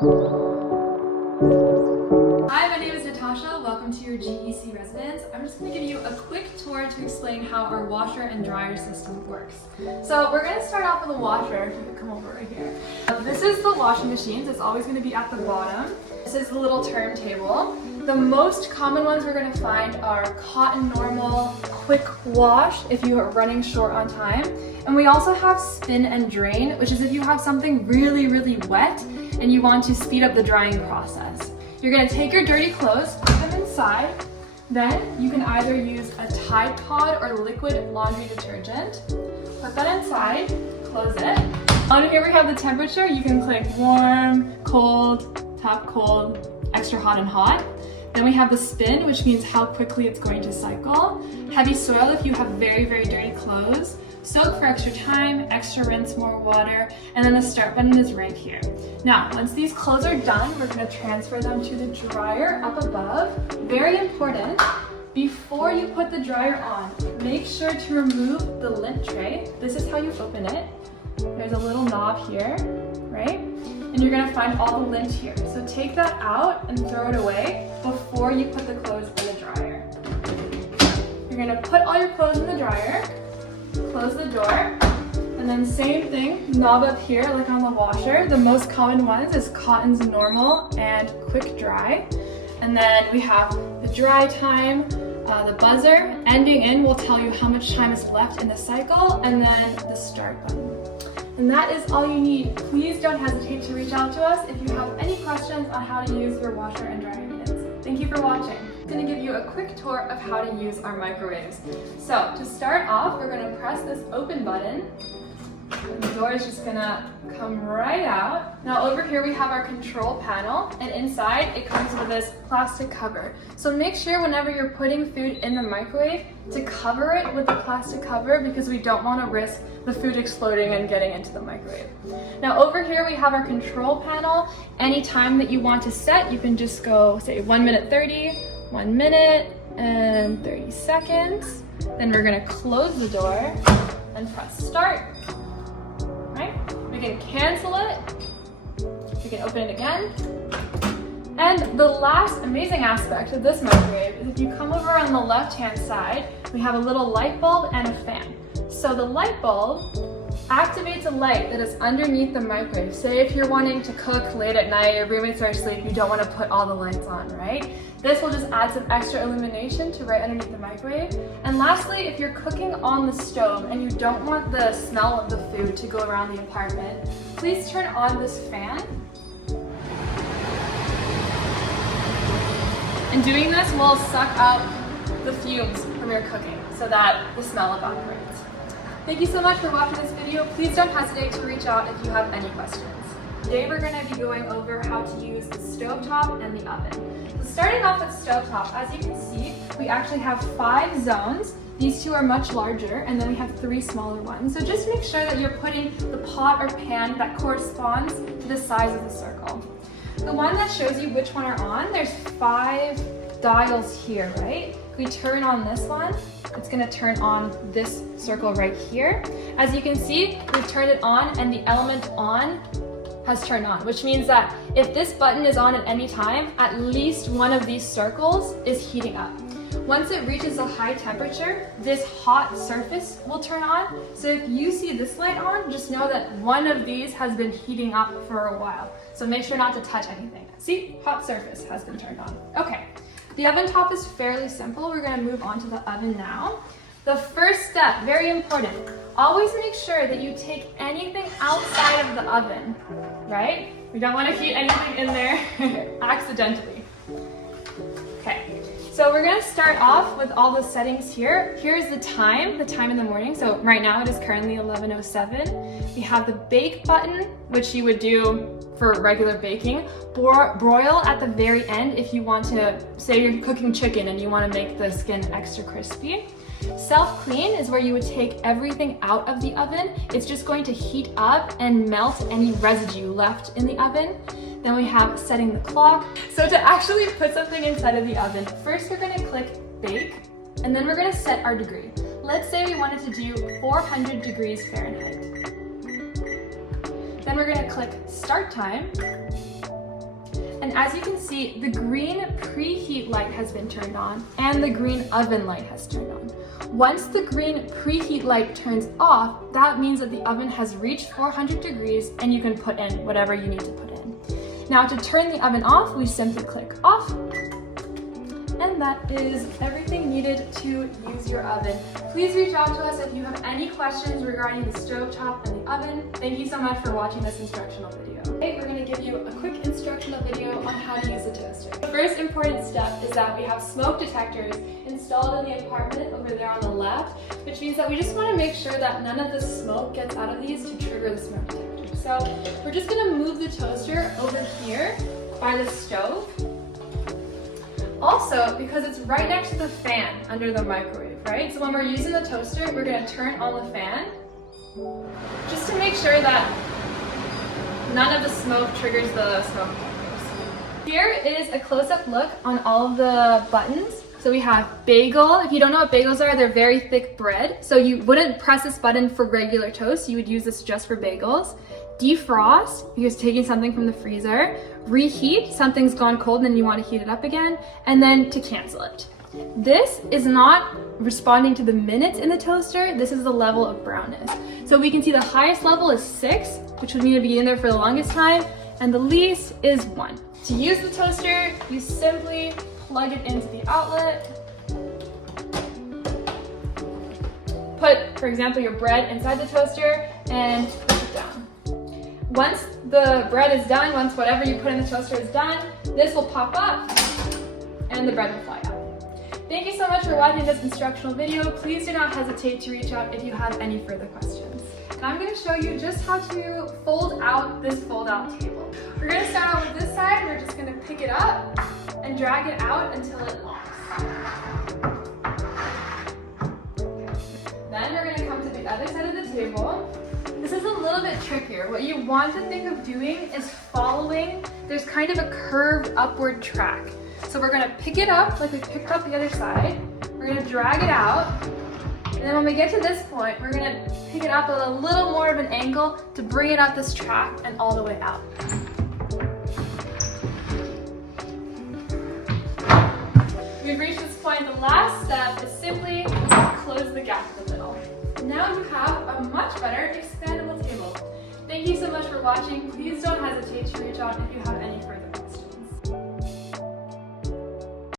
Hi, my name is Natasha. Welcome to your GEC residence. I'm just going to give you a quick tour to explain how our washer and dryer system works. So we're going to start off with a washer. If you could come over right here. This is the washing machines. It's always going to be at the bottom. This is the little turntable. The most common ones we're going to find are Cotton Normal, Quick Wash if you are running short on time. And we also have Spin and Drain, which is if you have something really, really wet and you want to speed up the drying process. You're going to take your dirty clothes, put them inside, then you can either use a Tide Pod or liquid laundry detergent. Put that inside, close it. On here we have the temperature. You can click warm, cold, top cold, extra hot and hot. Then we have the spin, which means how quickly it's going to cycle. Heavy soil if you have very, very dirty clothes. Soak for extra time, extra rinse, more water, and then the start button is right here. Now, once these clothes are done, we're going to transfer them to the dryer up above. Very important, before you put the dryer on, make sure to remove the lint tray. This is how you open it. There's a little knob here, right? And you're going to find all the lint here. So take that out and throw it away before you put the clothes in the dryer. You're going to put all your clothes in the dryer. Close the door, and then same thing, knob up here like on the washer. The most common ones is Cotton's Normal and Quick Dry. And then we have the dry time, the buzzer, ending in will tell you how much time is left in the cycle, and then the start button. And that is all you need. Please don't hesitate to reach out to us if you have any questions on how to use your washer and dryer units. Thank you for watching. I'm going to give you a quick tour of how to use our microwaves. So to start off, we're going to press this open button. And the door is just going to come right out. Now over here we have our control panel, and inside it comes with this plastic cover. So make sure whenever you're putting food in the microwave to cover it with the plastic cover, because we don't want to risk the food exploding and getting into the microwave. Now over here we have our control panel. Any time that you want to set, you can just go say 1 minute 30, 1 minute and 30 seconds. Then we're going to close the door and press start. Right? We can cancel it. We can open it again. And the last amazing aspect of this microwave is if you come over on the left-hand side, we have a little light bulb and a fan. So the light bulb activates a light that is underneath the microwave. Say if you're wanting to cook late at night, your roommates are asleep, you don't want to put all the lights on, right? This will just add some extra illumination to right underneath the microwave. And lastly, if you're cooking on the stove and you don't want the smell of the food to go around the apartment, please turn on this fan. And doing this will suck up the fumes from your cooking so that the smell evaporates. Thank you so much for watching this video. Please don't hesitate to reach out if you have any questions. Today we're going to be going over how to use the stovetop and the oven. So starting off with stovetop, as you can see, we actually have 5 zones. These 2 are much larger, and then we have 3 smaller ones. So just make sure that you're putting the pot or pan that corresponds to the size of the circle. The one that shows you which one are on, there's 5 dials here, right? If we turn on this one, it's going to turn on this circle right here. As you can see, we've turned it on and the element on has turned on, which means that if this button is on at any time, at least one of these circles is heating up. Once it reaches a high temperature, this hot surface will turn on. So if you see this light on, just know that one of these has been heating up for a while. So make sure not to touch anything. See, hot surface has been turned on. Okay. The oven top is fairly simple. We're going to move on to the oven now. The first step, very important, always make sure that you take anything outside of the oven, right? We don't want to heat anything in there accidentally. Okay, so we're going to start off with all the settings here. Here's the time in the morning. So right now it is currently 11:07. We have the bake button, which you would do for regular baking. Broil at the very end if you want to, say you're cooking chicken and you want to make the skin extra crispy. Self-clean is where you would take everything out of the oven. It's just going to heat up and melt any residue left in the oven. Then we have setting the clock. So to actually put something inside of the oven, first we're going to click bake, and then we're going to set our degree. Let's say we wanted to do 400 degrees Fahrenheit. Then we're going to click start time. And as you can see, the green preheat light has been turned on and the green oven light has turned on. Once the green preheat light turns off, that means that the oven has reached 400 degrees and you can put in whatever you need to put in. Now to turn the oven off, we simply click off. And that is everything needed to use your oven. Please reach out to us if you have any questions regarding the stovetop and the oven. Thank you so much for watching this instructional video. Today we're going to give you a quick instructional video on how to use a toaster. The first important step is that we have smoke detectors installed in the apartment over there on the left, which means that we just want to make sure that none of the smoke gets out of these to trigger the smoke detector. So we're just going to move the toaster over here by the stove. Also, because it's right next to the fan under the microwave, right? So when we're using the toaster, we're going to turn on the fan just to make sure that none of the smoke triggers the smoke detectors. Here is a close-up look on all of the buttons. So we have bagel. If you don't know what bagels are, they're very thick bread. So you wouldn't press this button for regular toast. You would use this just for bagels. Defrost, you're just taking something from the freezer. Reheat, something's gone cold and then you want to heat it up again. And then to cancel it. This is not responding to the minutes in the toaster. This is the level of brownness. So we can see the highest level is 6, which would mean to be in there for the longest time, and the least is 1. To use the toaster, you simply plug it into the outlet. Put, for example, your bread inside the toaster and push it down. Once the bread is done, once whatever you put in the toaster is done, this will pop up and the bread will fly out. Thank you so much for watching this instructional video. Please do not hesitate to reach out if you have any further questions. And I'm going to show you just how to fold out this fold-out table. We're going to start out with this side. We're just going to pick it up and drag it out until it locks. Then we're going to come to the other side of the table. This is a little bit trickier. What you want to think of doing is following, there's kind of a curved upward track. So we're going to pick it up like we picked up the other side. We're going to drag it out. And then when we get to this point, we're going to pick it up at a little more of an angle to bring it up this track and all the way out. We've reached this point. The last step is simply close the gap in the middle. Now you have a much better expandable table. Thank you so much for watching. Please don't hesitate to reach out if you have any further questions.